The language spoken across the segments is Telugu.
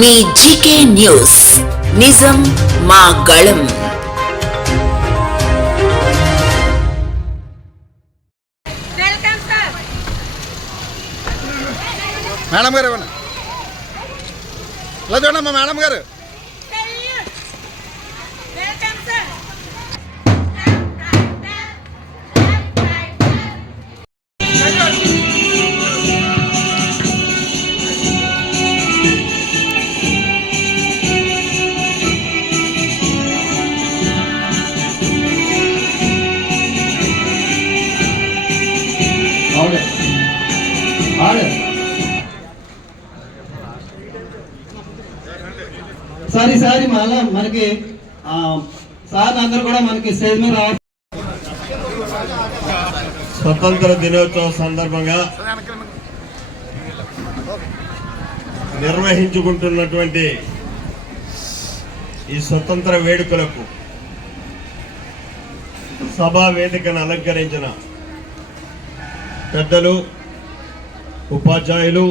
మీ జీకే న్యూస్ నిజం మా గళం. మేడం గారు ఇవ్వండి. ఇలా చూడమ్మా మేడం గారు. సారి మళ్ళా మనకి సార్ అందరూ కూడా మనకి స్టేజ్ మీద స్వతంత్ర దినోత్సవం సందర్భంగా నిర్వహించుకుంటున్నటువంటి ఈ స్వతంత్ర వేడుకలకు సభా వేదికను అలంకరించిన పెద్దలు, ఉపాధ్యాయులు,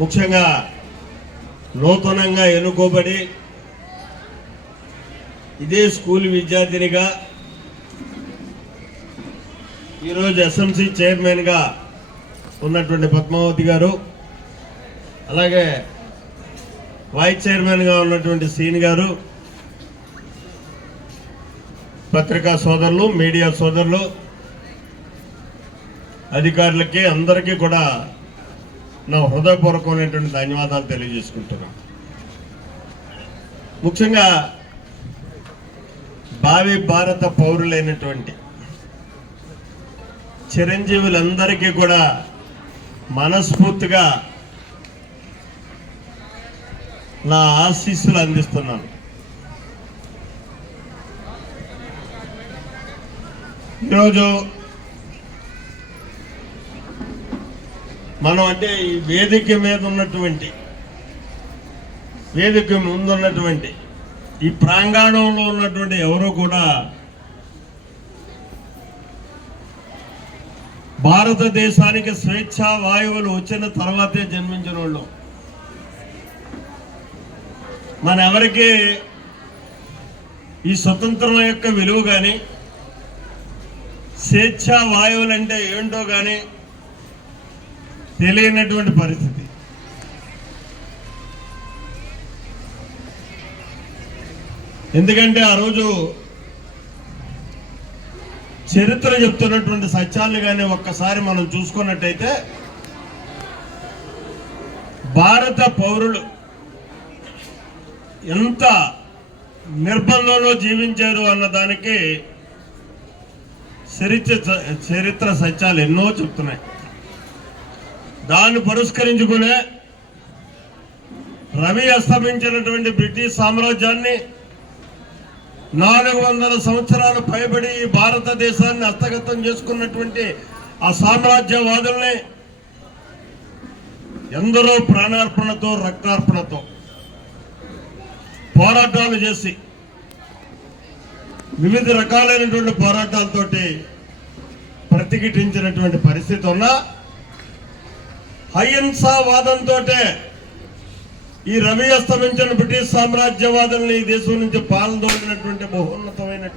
ముఖ్యంగా నూతనంగా ఎన్నుకోబడి ఇదే స్కూల్ విద్యార్థినిగా ఈరోజు ఎస్ఎంసి చైర్మన్గా ఉన్నటువంటి పద్మావతి గారు, అలాగే వైస్ చైర్మన్గా ఉన్నటువంటి సీన్ గారు, పత్రికా సోదరులు, మీడియా సోదరులు, అధికారులకి అందరికీ కూడా నా హృదయపూర్వకమైనటువంటి ధన్యవాదాలు తెలియజేసుకుంటున్నాను. ముఖ్యంగా భావి భారత పౌరులైనటువంటి చిరంజీవులందరికీ కూడా మనస్ఫూర్తిగా నా ఆశీస్సులు అందిస్తున్నాను. ఈరోజు మనం అంటే ఈ వేదిక మీద ఉన్నటువంటి, వేదిక ముందున్నటువంటి ఈ ప్రాంగణంలో ఉన్నటువంటి ఎవరు కూడా భారతదేశానికి స్వేచ్ఛా వాయువులు వచ్చిన తర్వాతే జన్మించిన వాళ్ళు. మన ఎవరికి ఈ స్వతంత్రం యొక్క విలువ కానీ, స్వేచ్ఛా వాయువులు అంటే ఏంటో కానీ తెలియనటువంటి పరిస్థితి. ఎందుకంటే ఆ రోజు చరిత్ర చెప్తున్నటువంటి సత్యాలు కానీ ఒక్కసారి మనం చూసుకున్నట్టయితే భారత పౌరులు ఎంత నిర్బంధంలో జీవించారు అన్నదానికి చరిత్ర సత్యాలు ఎన్నో చెప్తున్నాయి. దాన్ని పురస్కరించుకునే రవి అస్తమించినటువంటి బ్రిటిష్ సామ్రాజ్యాన్ని 400 సంవత్సరాలు పైబడి ఈ భారతదేశాన్ని హస్తగతం చేసుకున్నటువంటి ఆ సామ్రాజ్యవాదుల్ని ఎందరో ప్రాణార్పణతో, రక్తార్పణతో పోరాటాలు చేసి వివిధ రకాలైనటువంటి పోరాటాలతోటి ప్రతిఘటించినటువంటి పరిస్థితి ఉన్నా అహింసావాదంతో ఈ రవి అస్తమించిన బ్రిటిష్ సామ్రాజ్యవాదుల్ని ఈ దేశం నుంచి పాల్గొన్నటువంటి బహున్నతమైనటువంటి